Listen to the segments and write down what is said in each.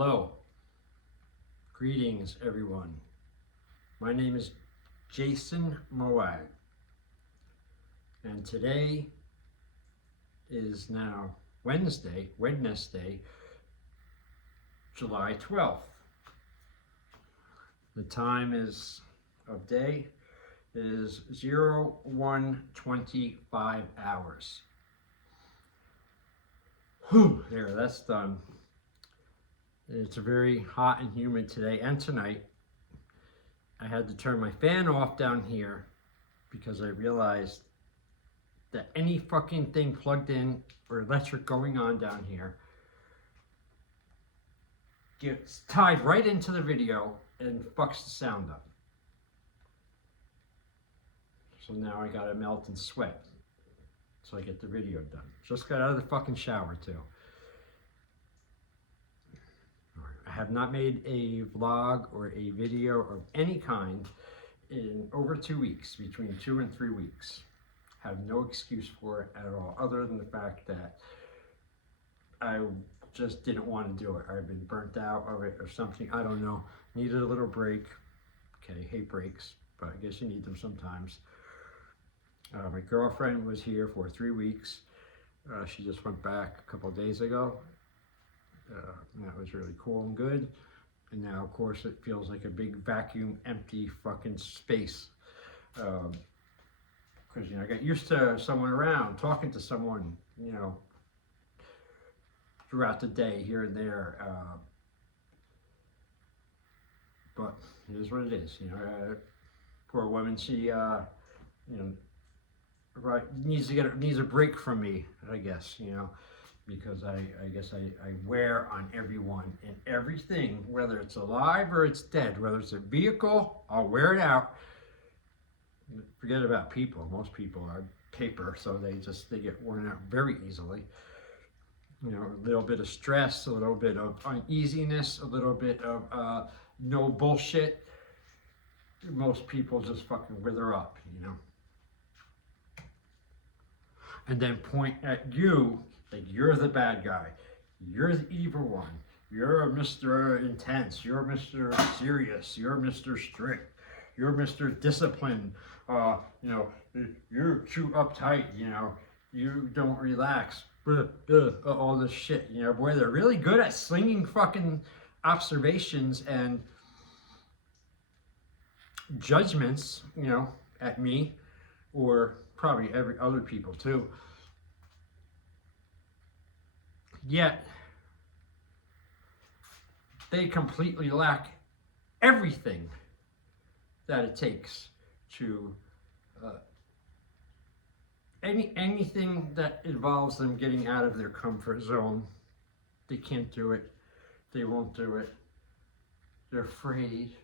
Hello, greetings everyone. My name is Jason MOWAD, and today is now Wednesday, July 12th. The time of day is 01:25 hours. Whew, there, that's done. It's very hot and humid today and tonight. I had to turn my fan off down here because I realized that any fucking thing plugged in or electric going on down here gets tied right into the video and fucks the sound up. So now I gotta melt and sweat so I get the video done. Just got out of the fucking shower too. I have not made a vlog or a video of any kind in over 2 weeks, between 2 and 3 weeks. Have no excuse for it at all, other than the fact that I just didn't want to do it. I've been burnt out of it or something, I don't know. Needed a little break. Okay, hate breaks, but I guess you need them sometimes. My girlfriend was here for 3 weeks. She just went back a couple of days ago. And that was really cool and good. And now, of course, it feels like a big vacuum, empty fucking space. Because, I got used to someone around, talking to someone, throughout the day, here and there. But it is what it is. Poor woman, she, needs a break from me, I guess, because I guess I wear on everyone and everything, whether it's alive or it's dead, whether it's a vehicle, I'll wear it out. Forget about people. Most people are paper, so they get worn out very easily. A little bit of stress, a little bit of uneasiness, a little bit of no bullshit. Most people just fucking wither up, and then point at you like you're the bad guy, you're the evil one, you're Mr. Intense, you're Mr. Serious, you're Mr. Strict, you're Mr. Disciplined, you're too uptight, you don't relax, all this shit, boy, they're really good at slinging fucking observations and judgments, at me, or probably every other people too. Yet, they completely lack everything that it takes to anything that involves them getting out of their comfort zone. They can't do it. They won't do it. They're afraid.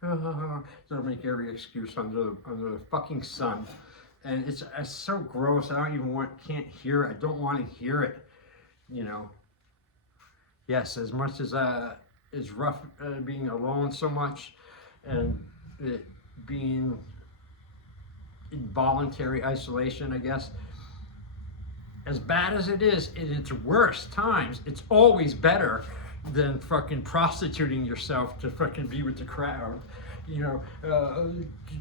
They'll make every excuse under the fucking sun. And it's so gross. I don't even can't hear it. I don't want to hear it. Yes, as much as it's rough being alone so much and it being involuntary isolation, I guess, as bad as it is, in its worst times, it's always better than fucking prostituting yourself to fucking be with the crowd.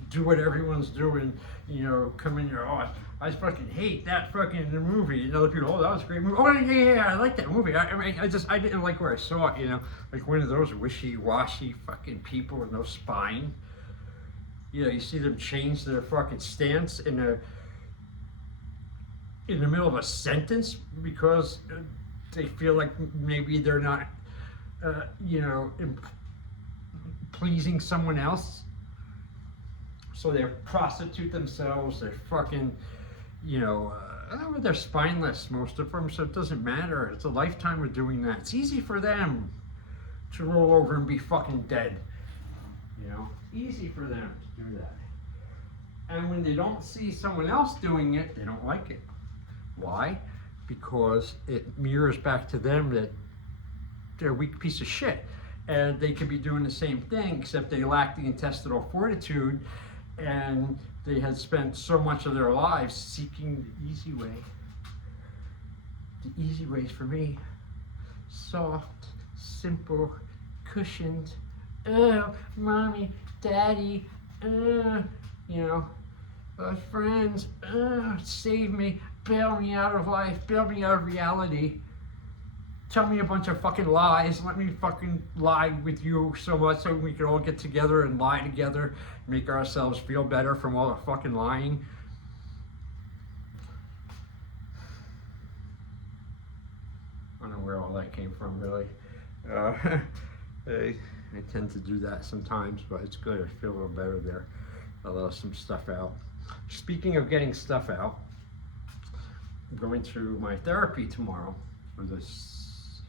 Do what everyone's doing, come in here, I fucking hate that fucking movie, and other people, that was a great movie, yeah, I like that movie, I didn't like where I saw it, like one of those wishy-washy fucking people with no spine. You see them change their fucking stance in the middle of a sentence because they feel like maybe they're not, pleasing someone else, so they prostitute themselves. They're fucking, they're spineless, most of them, so it doesn't matter. It's a lifetime of doing that. It's easy for them to roll over and be fucking dead. Easy for them to do that. And when they don't see someone else doing it, they don't like it. Why? Because it mirrors back to them that they're a weak piece of shit. And they could be doing the same thing, except they lack the intestinal fortitude, and they had spent so much of their lives seeking the easy way. The easy ways for me, soft, simple, cushioned, oh, mommy, daddy, you know, friends, save me, bail me out of life, bail me out of reality. Tell me a bunch of fucking lies. Let me fucking lie with you so much so we can all get together and lie together, make ourselves feel better from all the fucking lying. I don't know where all that came from, really. I tend to do that sometimes, but it's good. I feel a little better there. I let some stuff out. Speaking of getting stuff out, I'm going to my therapy tomorrow for this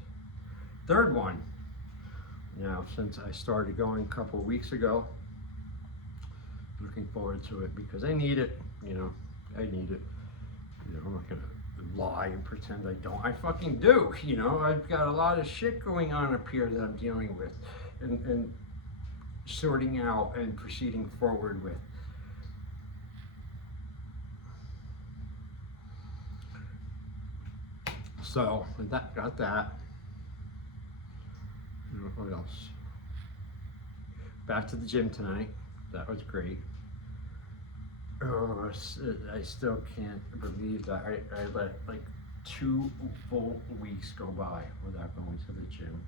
third one. Now, since I started going a couple of weeks ago, looking forward to it because I need it, you know, I need it. You know, I'm not gonna lie and pretend I don't. I fucking do, you know. I've got a lot of shit going on up here that I'm dealing with and sorting out and proceeding forward with. So, got that. What else? Back to the gym tonight. That was great. Oh, I still can't believe that I let like 2 full weeks go by without going to the gym.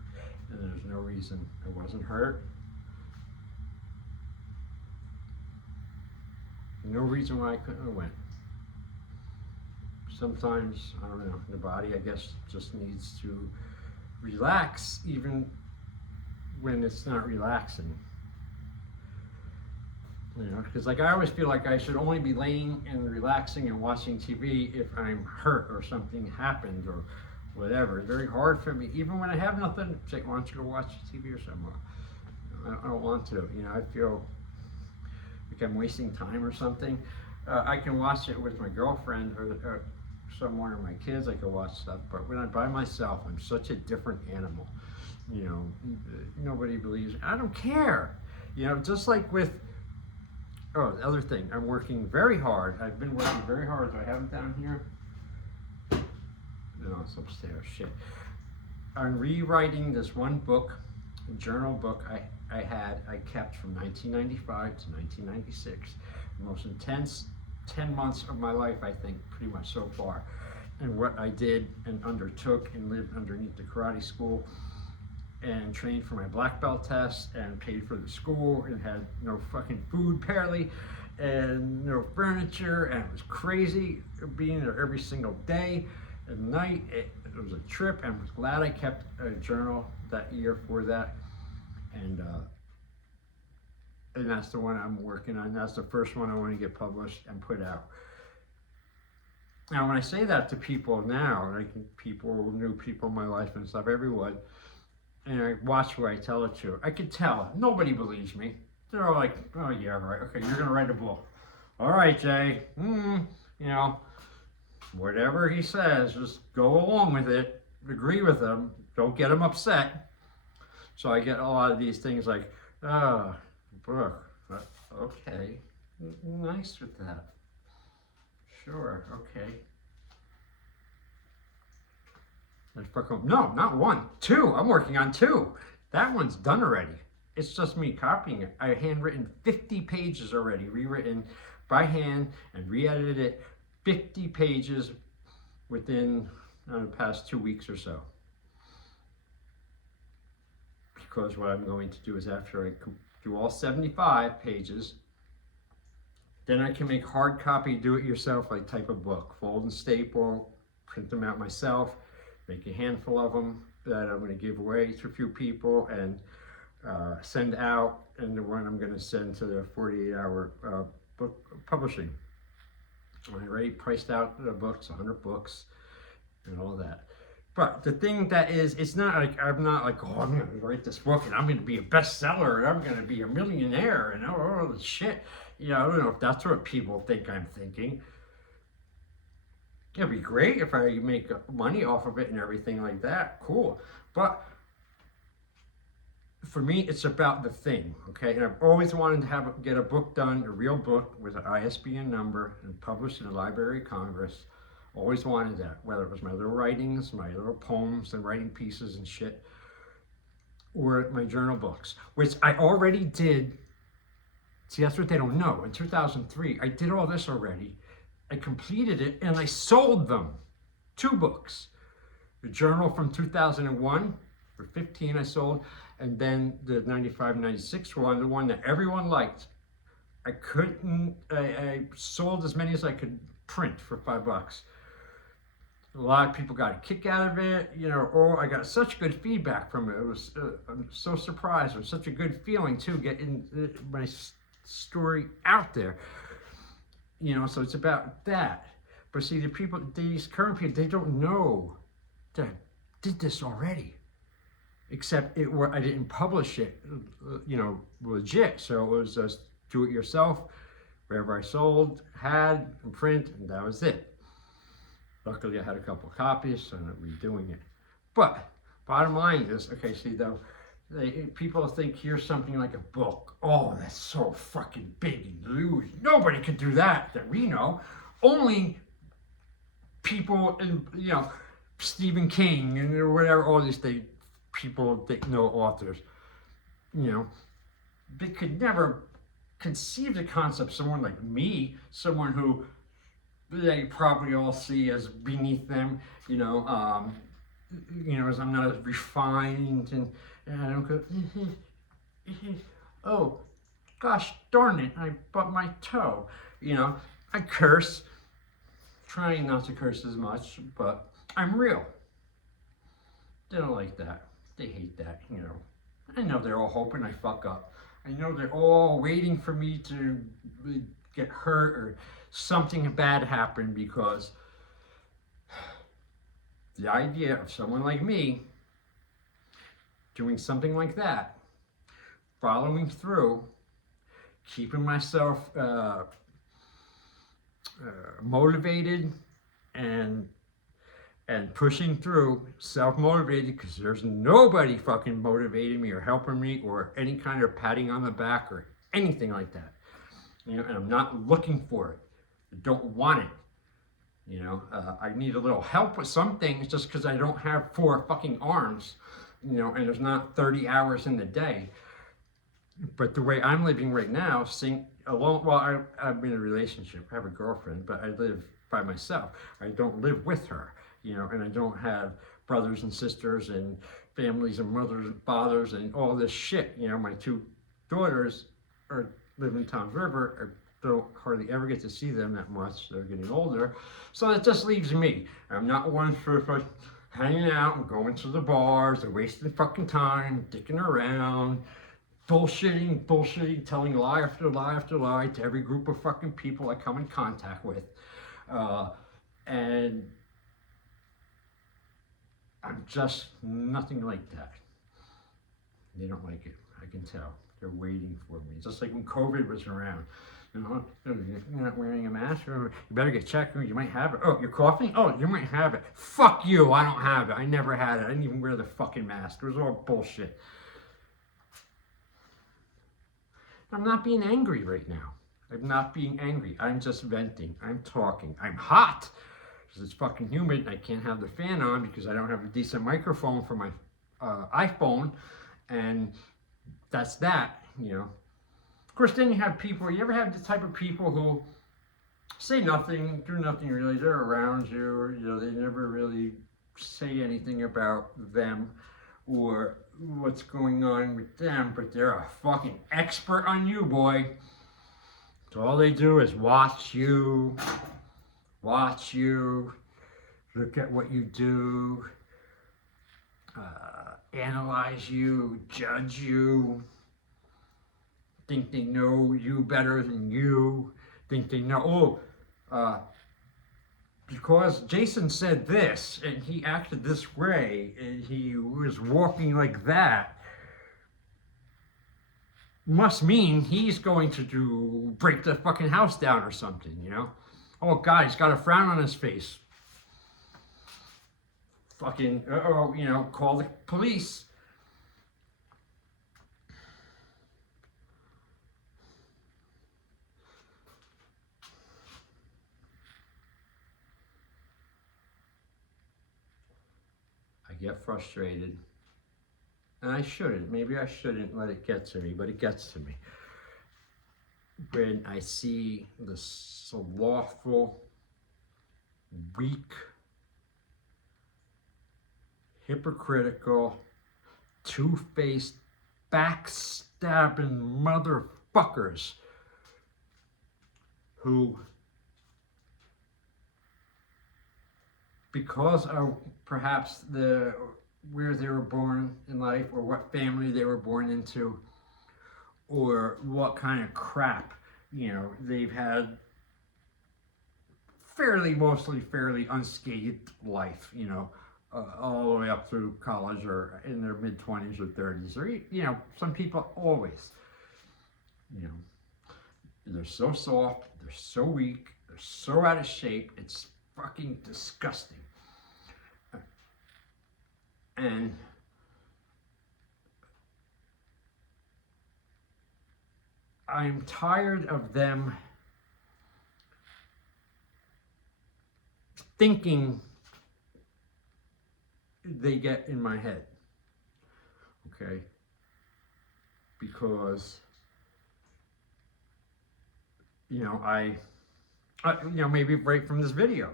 And there's no reason. I wasn't hurt. No reason why I couldn't have went. Sometimes, I don't know, the body, I guess, just needs to relax even when it's not relaxing. You know, because like I always feel like I should only be laying and relaxing and watching TV if I'm hurt or something happened or whatever. It's very hard for me, even when I have nothing, say, why don't you go watch TV or something? I don't want to, you know, I feel like I'm wasting time or something. I can watch it with my girlfriend or someone or my kids, I can watch stuff, but when I'm by myself, I'm such a different animal. You know, nobody believes me. I don't care. You know, just like with, oh, the other thing, I'm working very hard. I've been working very hard. Do I have it down here? No, it's upstairs. Shit. I'm rewriting this one book, a journal book I kept from 1995 to 1996. The most intense 10 months of my life, I think, pretty much so far. And what I did and undertook and lived underneath the karate school and trained for my black belt test and paid for the school and had no fucking food barely and no furniture, and it was crazy being there every single day and night. It was a trip, and I was glad I kept a journal that year for that. And that's the one I'm working on. That's the first one I want to get published and put out. Now, when I say that to people now, like people, new people in my life and stuff, everyone, and I watch who I tell it to, I could tell nobody believes me. They're all like, oh yeah, right, okay, you're gonna write a book. All right, Jay, you know, whatever he says, just go along with it, agree with him, don't get him upset. So I get a lot of these things like, book, okay, nice with that. Sure, okay. No, not 1, 2. I'm working on 2. That one's done already. It's just me copying it. I handwritten 50 pages already, rewritten by hand and re-edited it 50 pages within the past 2 weeks or so. Because what I'm going to do is after I do all 75 pages, then I can make hard copy, do-it-yourself, like type of book, fold and staple, print them out myself, make a handful of them that I'm going to give away to a few people and send out, and the one I'm going to send to the 48-hour book publishing. I already priced out the books, 100 books, and all that. But the thing that is, it's not like, I'm not like, oh, I'm going to write this book and I'm going to be a bestseller and I'm going to be a millionaire and all this shit. You know, I don't know if that's what people think I'm thinking. It'd be great if I make money off of it and everything like that. Cool. But for me, it's about the thing, okay? And I've always wanted to get a book done, a real book with an ISBN number and published in the Library of Congress. Always wanted that, whether it was my little writings, my little poems and writing pieces and shit. or my journal books, which I already did. See, that's what they don't know. In 2003, I did all this already. I completed it and I sold them. 2 books. The journal from 2001 for 15 I sold, and then the 95, 96 one, the one that everyone liked. I sold as many as I could print for $5. A lot of people got a kick out of it, you know, or I got such good feedback from it. It was, I'm so surprised. It was such a good feeling too, getting my story out there, you know, so it's about that. But see, the people, these current people, they don't know that I did this already, except I didn't publish it, you know, legit. So it was just do it yourself, wherever I sold, had, and print, and that was it. Luckily, I had a couple of copies, so I'm not redoing it. But bottom line is, okay, see, though, people think here's something like a book. Oh, that's so fucking big and huge. Nobody could do that we know. Only people, you know, Stephen King and whatever, all these people that know authors, you know, they could never conceive the concept. Someone like me, someone who they probably all see as beneath them, you know, as I'm not as refined, and I don't go, oh, gosh darn it, I bumped my toe, you know. I curse, trying not to curse as much, but I'm real. They don't like that. They hate that, you know. I know they're all hoping I fuck up. I know they're all waiting for me to get hurt or something bad happen, because the idea of someone like me doing something like that, following through, keeping myself motivated and pushing through, self-motivated, because there's nobody fucking motivating me or helping me or any kind of patting on the back or anything like that. You know, and I'm not looking for it. I don't want it. You know, I need a little help with some things just because I don't have 4 fucking arms, you know, and there's not 30 hours in the day. But the way I'm living right now, alone, well, I'm in a relationship. I have a girlfriend, but I live by myself. I don't live with her, you know, and I don't have brothers and sisters and families and mothers and fathers and all this shit. You know, my 2 daughters live in Tom's River. I don't hardly ever get to see them that much. They're getting older. So that just leaves me. I'm not one for hanging out and going to the bars and wasting fucking time, dicking around, bullshitting, telling lie after lie after lie to every group of fucking people I come in contact with. And I'm just nothing like that. They don't like it. I can tell. They're waiting for me. Just like when COVID was around. You know, you're not wearing a mask, or you better get checked, or you might have it. Oh, you're coughing? Oh, you might have it. Fuck you, I don't have it. I never had it. I didn't even wear the fucking mask. It was all bullshit. I'm not being angry right now. I'm not being angry. I'm just venting. I'm talking. I'm hot because it's fucking humid and I can't have the fan on because I don't have a decent microphone for my iPhone, and that's that, you know. Of course, then you have people, you ever have the type of people who say nothing, do nothing really, they're around you, or, you know, they never really say anything about them or what's going on with them, but they're a fucking expert on you, boy. So all they do is watch you, look at what you do, analyze you, judge you, think they know you better than you, think they know, because Jason said this and he acted this way and he was walking like that, must mean he's going to break the fucking house down or something, you know? Oh God, he's got a frown on his face. Fucking, you know, call the police. I get frustrated and I shouldn't, maybe I shouldn't let it get to me, but it gets to me. When I see the slothful, weak, hypocritical, two-faced, backstabbing motherfuckers who, because of perhaps where they were born in life, or what family they were born into, or what kind of crap, you know, they've had, mostly fairly unscathed life, you know, all the way up through college or in their mid-20s or 30s, or, you know, some people always, you know, they're so soft, they're so weak, they're so out of shape, it's fucking disgusting. And I'm tired of them thinking they get in my head, okay? Because, you know, you know, maybe right from this video,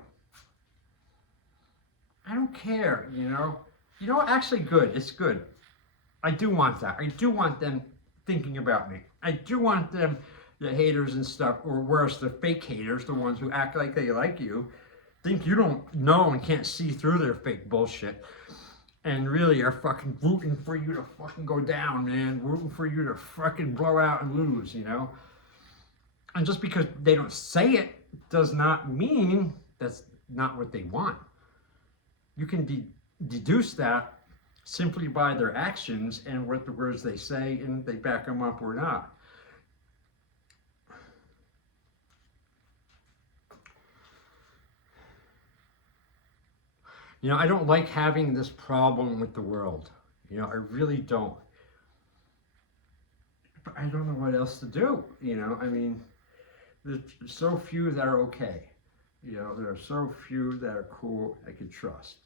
I don't care, you know? You know what, actually good, it's good. I do want that. I do want them thinking about me. I do want them, the haters and stuff, or worse, the fake haters, the ones who act like they like you, think you don't know and can't see through their fake bullshit, and really are fucking rooting for you to fucking go down, man, rooting for you to fucking blow out and lose, you know? And just because they don't say it does not mean that's not what they want. You can deduce that simply by their actions and what the words they say, and they back them up or not. You know, I don't like having this problem with the world. You know, I really don't. But I don't know what else to do, you know? I mean, there's so few that are okay. You know, there are so few that are cool, I can trust.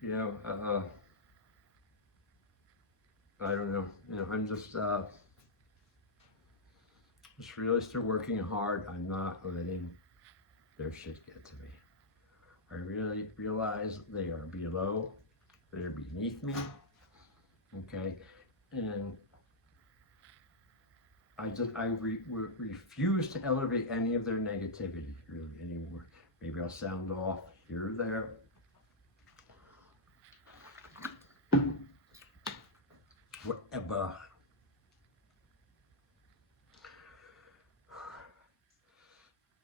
You know, I don't know. You know, I'm just really still working hard. I'm not letting their shit get to me. I really realize they are below, they're beneath me, okay? And I refuse to elevate any of their negativity, really, anymore. Maybe I'll sound off here or there. Whatever.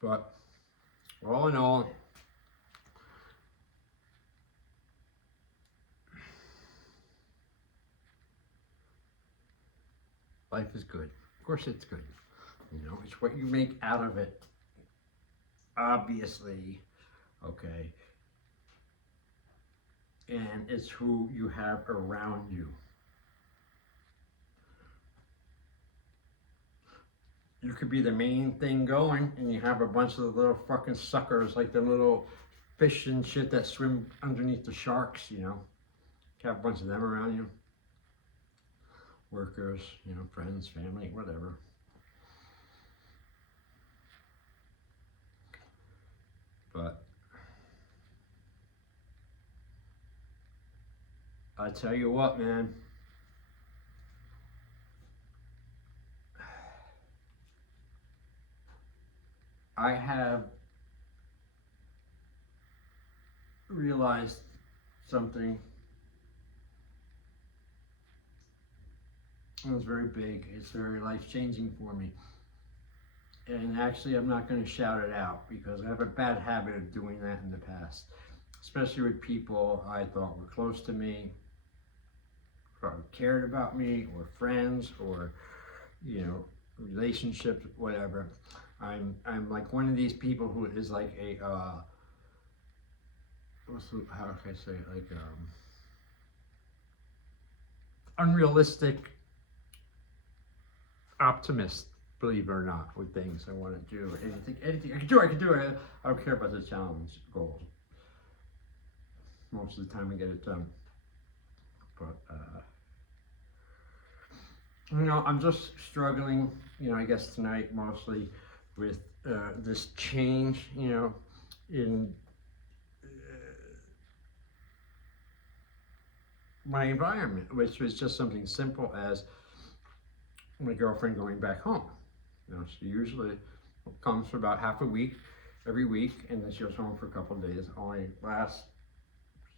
But all in all, life is good. Of course it's good. You know, it's what you make out of it, obviously, okay? And it's who you have around you. You could be the main thing going, and you have a bunch of the little fucking suckers, like the little fish and shit that swim underneath the sharks, you know? You have a bunch of them around you. Workers, you know, friends, family, whatever. But I tell you what, man. I have realized something. It was very big. It's very life-changing for me. And actually, I'm not going to shout it out because I have a bad habit of doing that in the past, especially with people I thought were close to me, or cared about me, or friends, or, you know, relationships, whatever. I'm like one of these people who is like a how can I say it? Like unrealistic optimist, believe it or not, with things I want to do. Anything I can do it. I don't care about the challenge goals. Most of the time I get it done. But, you know, I'm just struggling, you know, I guess tonight mostly with this change, you know, in my environment, which was just something simple as my girlfriend going back home. You know, she usually comes for about half a week, every week, and then she goes home for a couple of days.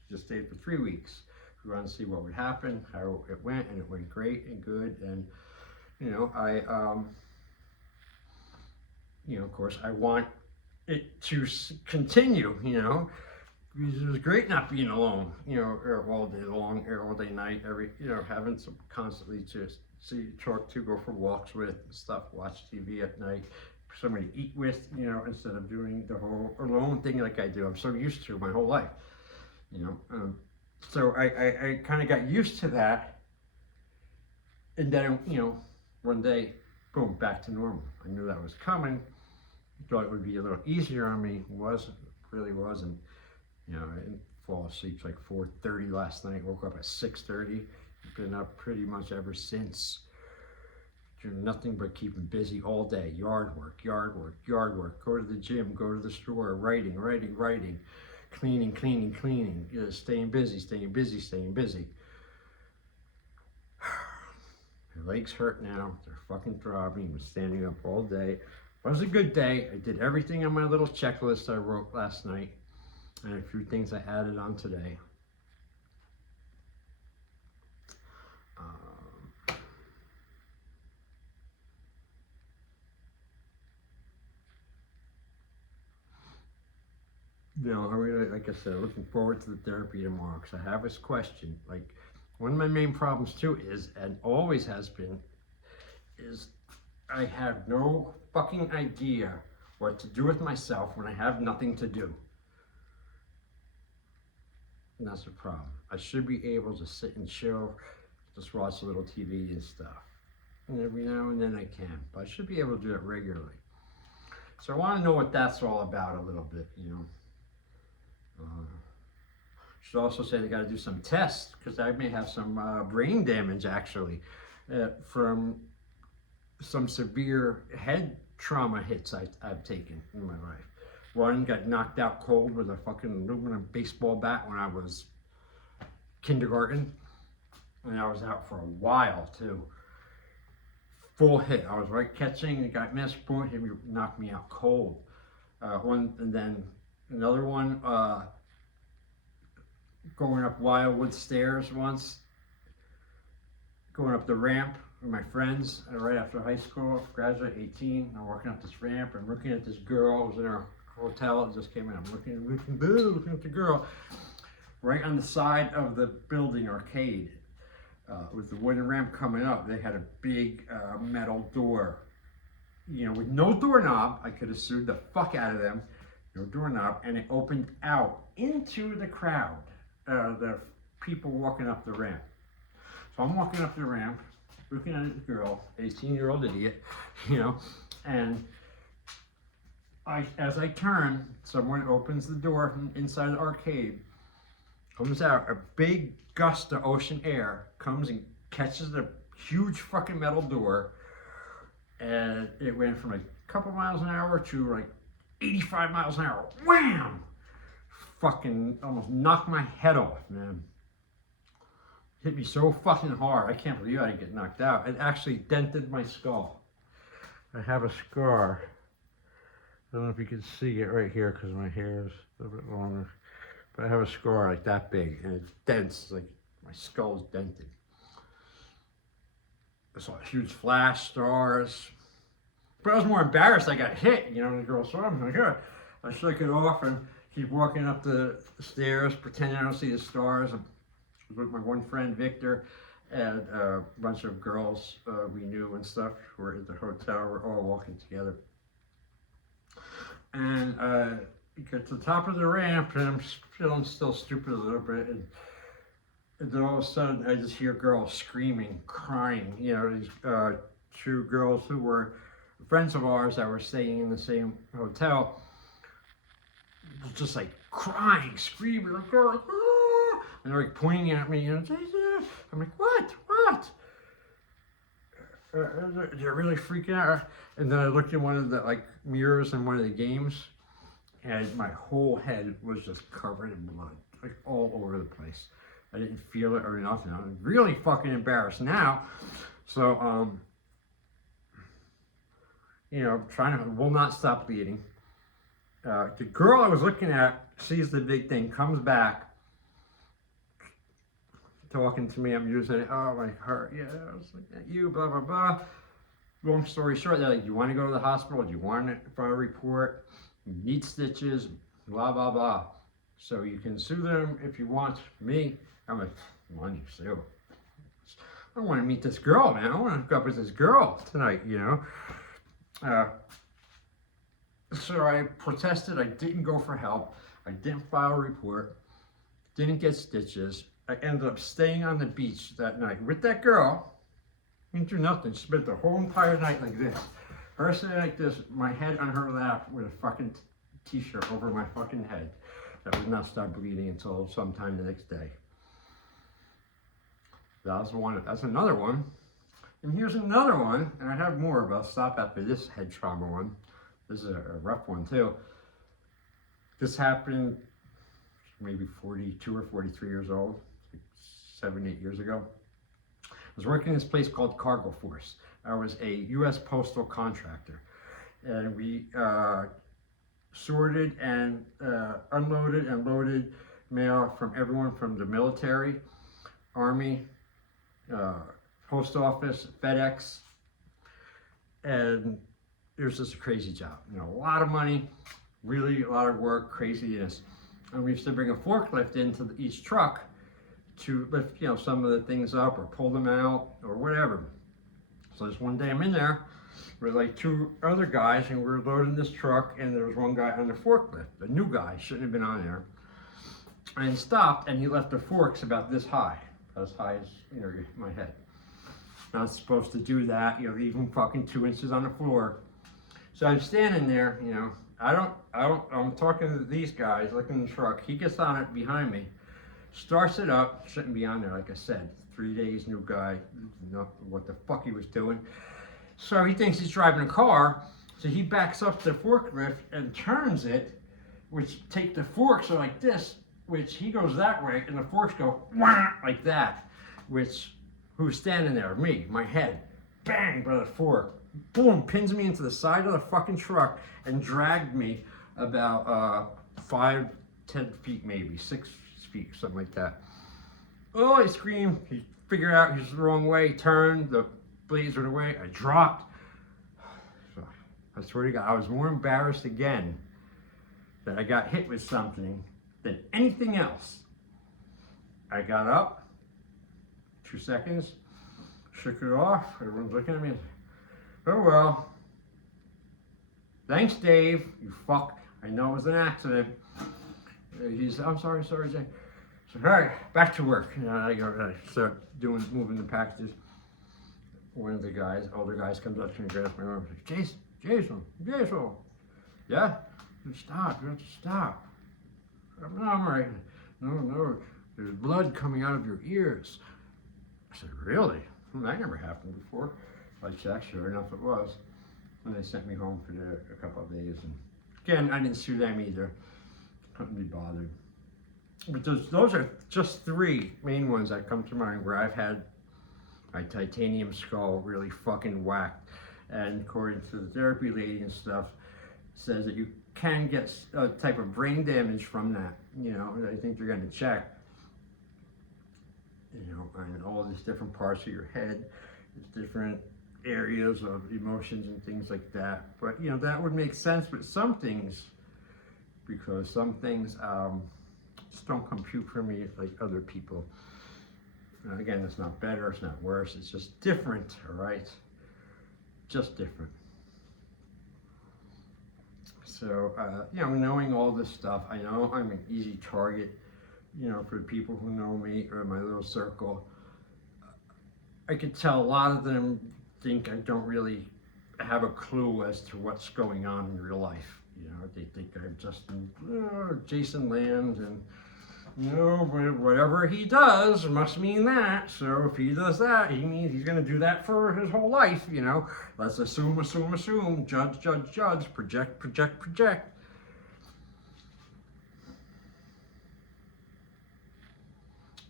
Just stayed for 3 weeks. We wanted to see what would happen, how it went, and it went great and good. And, you know, you know, of course, I want it to continue, you know, because it was great not being alone, you know, all day long, all day night, you know, having some constantly to talk to, go for walks with, and stuff, watch TV at night, somebody to eat with, you know, instead of doing the whole alone thing like I do. I'm so used to my whole life, you know. So I kind of got used to that, and then, you know, one day, boom, back to normal. I knew that was coming. Thought it would be a little easier on me. Really wasn't. You know, I didn't fall asleep like 4:30 last night. Woke up at 6:30. Been up pretty much ever since. Doing nothing but keeping busy all day. Yard work. Go to the gym. Go to the store. Writing. Cleaning. You know, staying busy. My legs hurt now. They're fucking throbbing. I've been standing up all day. It was a good day. I did everything on my little checklist I wrote last night, and a few things I added on today. You know, I really, like I said, looking forward to the therapy tomorrow, because I have this question. Like, one of my main problems too is, and always has been, is I have no fucking idea what to do with myself when I have nothing to do. And that's the problem. I should be able to sit and chill, just watch a little TV and stuff. And every now and then I can, but I should be able to do it regularly. So I want to know what that's all about a little bit, you know. Should also say they got to do some tests, because I may have some brain damage actually from some severe head trauma hits I've taken in my life. One got knocked out cold with a fucking aluminum baseball bat when I was kindergarten, and I was out for a while too. Full hit. I was right catching, it got missed, boom, hit me, knocked me out cold. And then another one, going up Wildwood stairs once, going up the ramp with my friends right after high school, graduate 18. I'm walking up this ramp and looking at this girl who was in our hotel. It just came in. I'm looking at the girl right on the side of the building arcade. With the wooden ramp coming up, they had a big metal door, you know, with no doorknob. I could have sued the fuck out of them. No doorknob, and it opened out into the crowd, the people walking up the ramp. So I'm walking up the ramp, looking at this girl, 18-year-old idiot, you know, and as I turn, someone opens the door from inside the arcade. Comes out a big gust of ocean air, comes and catches the huge fucking metal door, and it went from a couple miles an hour to like 85 miles an hour. Wham! Fucking almost knocked my head off, man. Hit me so fucking hard. I can't believe I didn't get knocked out. It actually dented my skull. I have a scar. I don't know if you can see it right here because my hair is a little bit longer. But I have a scar like that big, and it's dense, like my skull is dented. I saw a huge flash, stars. But I was more embarrassed I got hit, you know, the girl saw me. Like, yeah. I shook it off and keep walking up the stairs, pretending I don't see the stars. I was with my one friend, Victor, and a bunch of girls we knew and stuff who were at the hotel. We're all walking together. And get to the top of the ramp, and I'm feeling still stupid a little bit, and then all of a sudden I just hear girls screaming, crying, you know, these two girls who were friends of ours that were staying in the same hotel, just like crying, screaming, like, ah! And they're like pointing at me, you know, Jesus. I'm like, what? They're really freaking out. And then I looked in one of the like mirrors in one of the games, and my whole head was just covered in blood, like all over the place. I didn't feel it or nothing. I'm really fucking embarrassed now. So, you know, will not stop bleeding. The girl I was looking at sees the big thing, comes back, talking to me. I'm using it. Oh, my heart. Yeah, I was like, at you, blah, blah, blah. Long story short, they're like, do you want to go to the hospital? Do you want to file a report? You need stitches, blah, blah, blah. So you can sue them if you want. Me, I'm like, money, sue. I want to meet this girl, man. I want to hook up with this girl tonight, you know. So I protested. I didn't go for help. I didn't file a report. Didn't get stitches. I ended up staying on the beach that night with that girl. Didn't do nothing. Spent the whole entire night like this. Her sitting like this, my head on her lap with a fucking t-shirt over my fucking head. That would not stop bleeding until sometime the next day. That was one. That's another one. And here's another one. And I have more, but I'll stop after this head trauma one. This is a rough one too. This happened maybe 42 or 43 years old, like 7, 8 years ago. I was working in this place called Cargo Force. I was a U.S. postal contractor, and we sorted and unloaded and loaded mail from everyone from the military, Army, post office, FedEx, and it was just a crazy job. You know, a lot of money, really a lot of work, craziness. And we used to bring a forklift into each truck to lift, you know, some of the things up or pull them out or whatever. So this one day I'm in there with like 2 other guys, and we're loading this truck, and there was one guy on the forklift, a new guy, shouldn't have been on there. And he stopped, and he left the forks about this high as, you know, my head. Not supposed to do that, you know, leave them fucking 2 inches on the floor. So I'm standing there, you know, I'm talking to these guys, looking in the truck. He gets on it behind me, starts it up, shouldn't be on there, like I said. 3 days, new guy, didn't know what the fuck he was doing. So he thinks he's driving a car, so he backs up the forklift and turns it, which take the forks are like this, which he goes that way, and the forks go wah, like that, which, who's standing there? Me, my head, bang, by the fork. Boom, pins me into the side of the fucking truck and dragged me about 5, 10 feet maybe, 6 feet, something like that. Oh, I screamed. He figured out he was the wrong way, turned, the blades went away, I dropped. So, I swear to God, I was more embarrassed again that I got hit with something than anything else. I got up, 2 seconds, shook it off, everyone's looking at me. Oh well. Thanks, Dave. You fuck. I know it was an accident. I'm sorry, Jay. So, all right, back to work. You know, I start moving the packages. One of the guys, older guys, comes up to me, grabs my arm, and says, Jason. Yeah? You have to stop. No, I'm all right. No, there's blood coming out of your ears. I said, really? Well, that never happened before. I checked, sure enough it was. And they sent me home for a couple of days. And again, I didn't sue them either. Couldn't be bothered. But those are just 3 main ones that come to mind where I've had my titanium skull really fucking whacked. And according to the therapy lady and stuff, says that you can get a type of brain damage from that. You know, I think they're going to check. You know, and all these different parts of your head, different areas of emotions and things like that. But, you know, that would make sense with some things, because some things just don't compute for me like other people. And again, it's not better, it's not worse, it's just different, all right? Just different. So, you know, knowing all this stuff, I know I'm an easy target, you know, for people who know me or my little circle. I could tell a lot of them think I don't really have a clue as to what's going on in real life. You know, they think I'm just Jason Land, and you know, whatever he does must mean that. So if he does that, he means he's going to do that for his whole life. You know, let's assume, judge, project.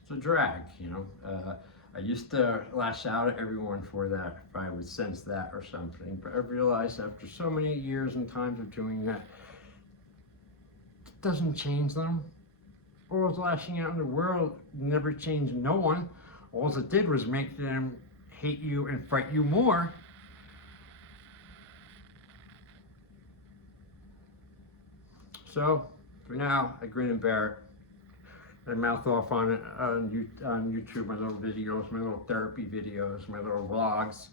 It's a drag, you know. I used to lash out at everyone for that if I would sense that or something, but I realized after so many years and times of doing that, it doesn't change them. All the lashing out in the world never changed no one. All it did was make them hate you and fight you more. So, for now, I grin and bear it. I mouth off on it on YouTube, my little videos, my little therapy videos, my little vlogs.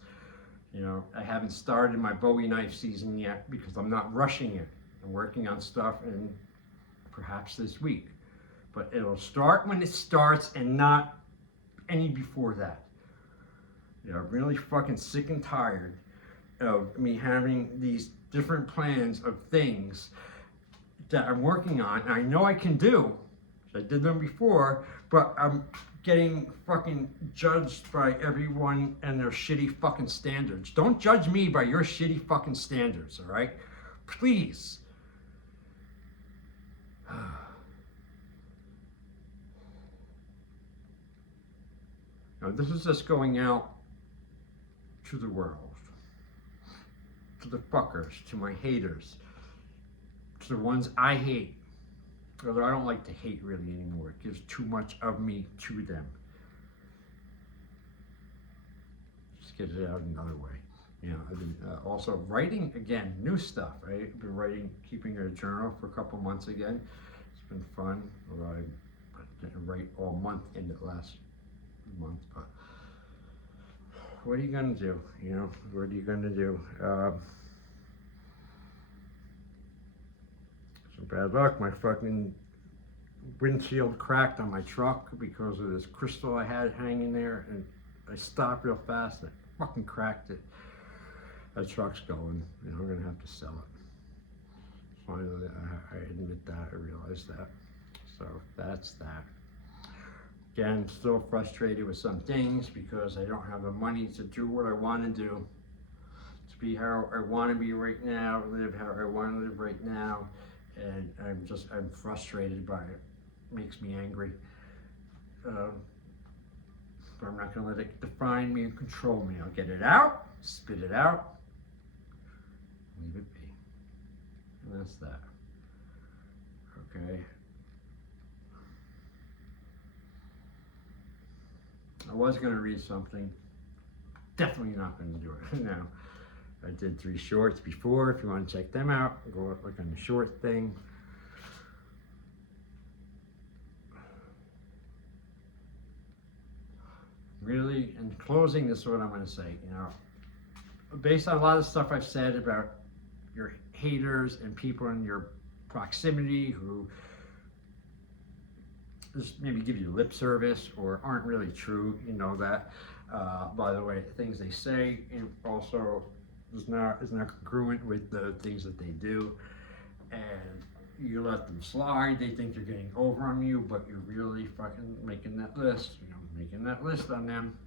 You know, I haven't started my Bowie knife season yet because I'm not rushing it. I'm working on stuff, and perhaps this week. But it'll start when it starts and not any before that. You know, I'm really fucking sick and tired of me having these different plans of things that I'm working on, and I know I can do. I did them before, but I'm getting fucking judged by everyone and their shitty fucking standards. Don't judge me by your shitty fucking standards, all right? Please. Now, this is just going out to the world, to the fuckers, to my haters, to the ones I hate. Although I don't like to hate really anymore. It gives too much of me to them. Just get it out another way. You know, I've been also writing again, new stuff. Right? I've been writing, keeping a journal for a couple months again. It's been fun. Although I didn't write all month in the last month, but what are you gonna do? You know, what are you gonna do? Some bad luck. My fucking windshield cracked on my truck because of this crystal I had hanging there, and I stopped real fast and I fucking cracked it. That truck's going, and I'm gonna have to sell it. Finally, I admit that, I realized that. So that's that. Again, still frustrated with some things because I don't have the money to do what I want to do, to be how I want to be right now, live how I want to live right now, and I'm frustrated by it. It makes me angry. But I'm not going to let it define me and control me. I'll get it out, spit it out, leave it be. And that's that. Okay. I was going to read something. Definitely not going to do it now. I did 3 shorts before. If you want to check them out, go look on the short thing. Really, in closing, this is what I'm going to say. You know, based on a lot of stuff I've said about your haters and people in your proximity who just maybe give you lip service or aren't really true, you know that. By the way, things they say also is not congruent with the things that they do, and you let them slide. They think they're getting over on you, but you're really fucking making that list. You know, making that list on them.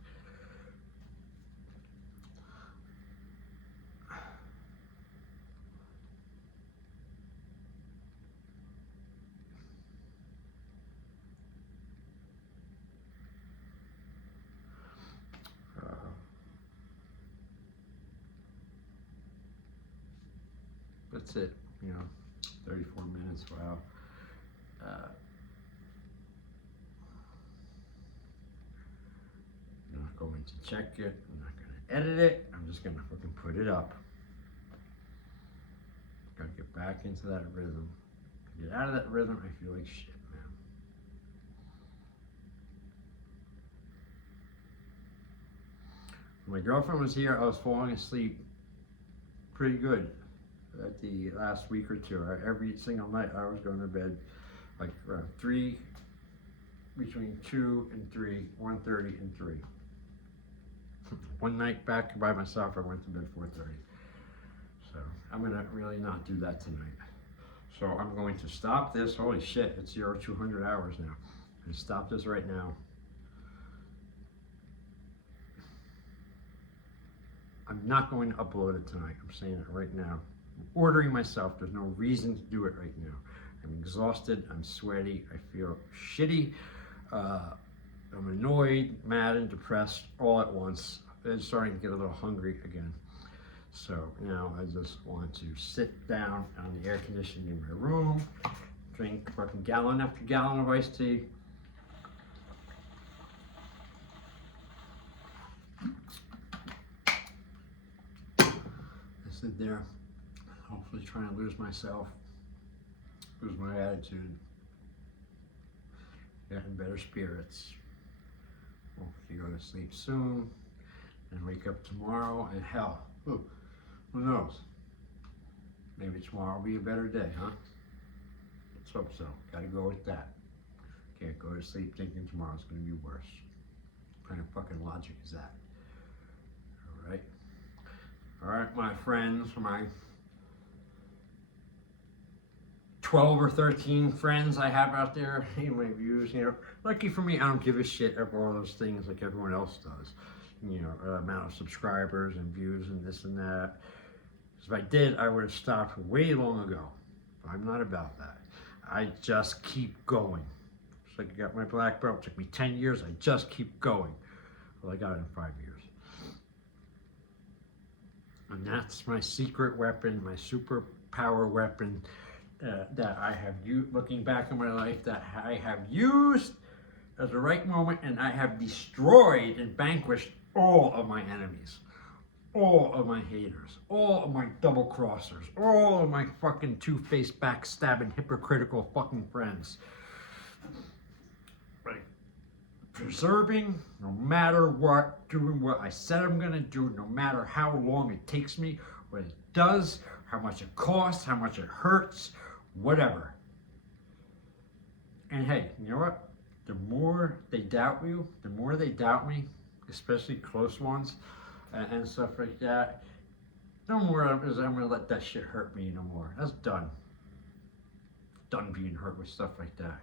That's it, you know, 34 minutes, wow. I'm not going to check it, I'm not going to edit it, I'm just going to fucking put it up. Gotta get back into that rhythm. Get out of that rhythm, I feel like shit, man. When my girlfriend was here, I was falling asleep pretty good. At the last week or two, every single night I was going to bed like around 3, between 2 and 3, 1:30 and 3. One night back by myself, I went to bed 4:30. So I'm gonna really not do that tonight. So I'm going to stop this. Holy shit, it's 0200 hours now. I'm gonna stop this right now. I'm not going to upload it tonight. I'm saying it right now. I'm ordering myself. There's no reason to do it right now. I'm exhausted. I'm sweaty. I feel shitty. I'm annoyed, mad, and depressed all at once. I'm starting to get a little hungry again. So now I just want to sit down on the air conditioning in my room, drink fucking gallon after gallon of iced tea. I sit there, hopefully trying to lose myself, lose my attitude, get in better spirits. Hopefully go to sleep soon and wake up tomorrow, and hell, who knows? Maybe tomorrow will be a better day, huh? Let's hope so. Gotta go with that. Can't go to sleep thinking tomorrow's gonna be worse. What kind of fucking logic is that? All right, my friends, my 12 or 13 friends I have out there in my views, you know, lucky for me, I don't give a shit of all those things like everyone else does. You know, amount of subscribers and views and this and that. If I did, I would have stopped way long ago. I'm not about that. I just keep going. It's like I got my black belt. It took me 10 years. I just keep going. Well, I got it in 5 years. And that's my secret weapon, my superpower weapon that I have used, looking back on my life, that I have used at the right moment, and I have destroyed and vanquished all of my enemies, all of my haters, all of my double crossers, all of my fucking two-faced, backstabbing, hypocritical fucking friends. Like, preserving, no matter what, doing what I said I'm gonna do, no matter how long it takes me, what it does, how much it costs, how much it hurts, whatever. And hey, you know what? The more they doubt you, the more they doubt me, especially close ones and stuff like that, no more I'm gonna let that shit hurt me no more. That's done. Done being hurt with stuff like that.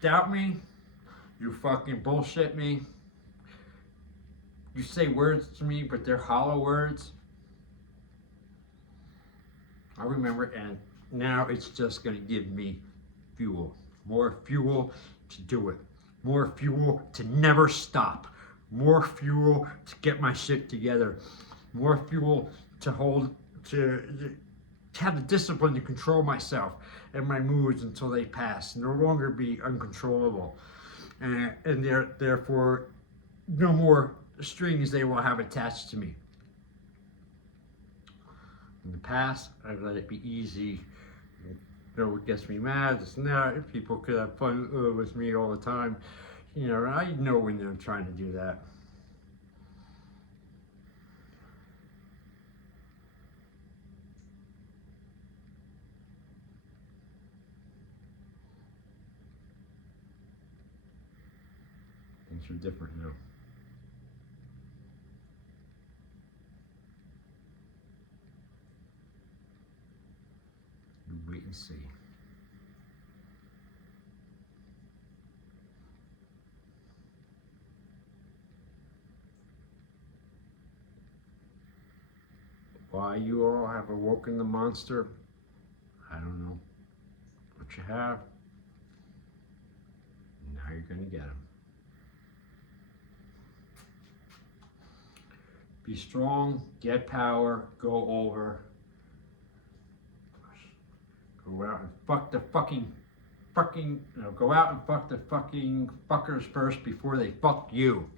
Doubt me, you fucking bullshit me, you say words to me, but they're hollow words. I remember, and now it's just gonna give me fuel. More fuel to do it. More fuel to never stop. More fuel to get my shit together. More fuel to have the discipline to control myself and my moods until they pass. No longer be uncontrollable. And therefore, no more strings they will have attached to me. In the past, I've let it be easy. You know, what gets me mad is now people could have fun with me all the time. You know, I know when they're trying to do that. Things are different now. You wait and see. Why you all have awoken the monster, I don't know. But you have. Now you're gonna get him. Be strong, get power, go over. Go out and fuck the go out and fuck the fucking fuckers first before they fuck you.